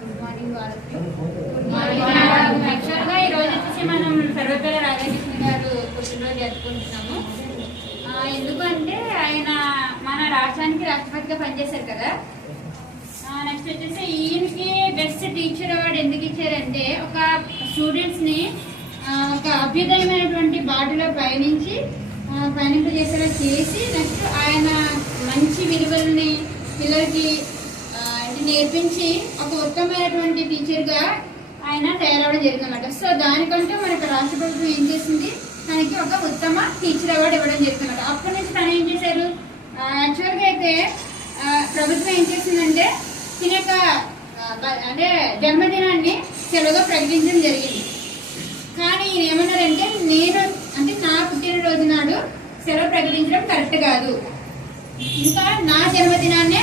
Good morning వాళ్ళకి. యాక్చువల్గా ఈ రోజు వచ్చేసి మనం సర్వేపల్లి రాధాకృష్ణ గారు పుట్టినరోజు జరుపుకుంటున్నాము. ఎందుకంటే ఆయన మన రాష్ట్రానికి రాష్ట్రపతిగా పనిచేశారు కదా. నెక్స్ట్ వచ్చేసి ఈయనకి బెస్ట్ టీచర్ అవార్డు ఎందుకు ఇచ్చారంటే ఒక స్టూడెంట్స్ని ఒక అభ్యుదయమైనటువంటి బాటలో పయనింపజేసేలా చేసి నెక్స్ట్ ఆయన మంచి విలువల్ని పిల్లలకి నేర్పించి ఒక ఉత్తమమైనటువంటి టీచర్గా ఆయన తయారవడం జరిగిందన్నమాట. సో దానికంటూ మనకు రాష్ట్ర ప్రభుత్వం ఏం చేసింది, తనకి ఒక ఉత్తమ టీచర్ అవార్డు ఇవ్వడం జరిగిందన్నమాట. అప్పటి నుంచి తను ఏం చేశారు, యాక్చువల్గా అయితే ప్రభుత్వం ఏం చేసిందంటే తిన యొక్క అంటే జన్మదినాన్ని సెలవుగా ప్రకటించడం జరిగింది. కానీ ఈయన ఏమన్నారంటే నా పుట్టినరోజు నాడు సెలవు ప్రకటించడం కరెక్ట్ కాదు, ఇంకా నా జన్మదినాన్నే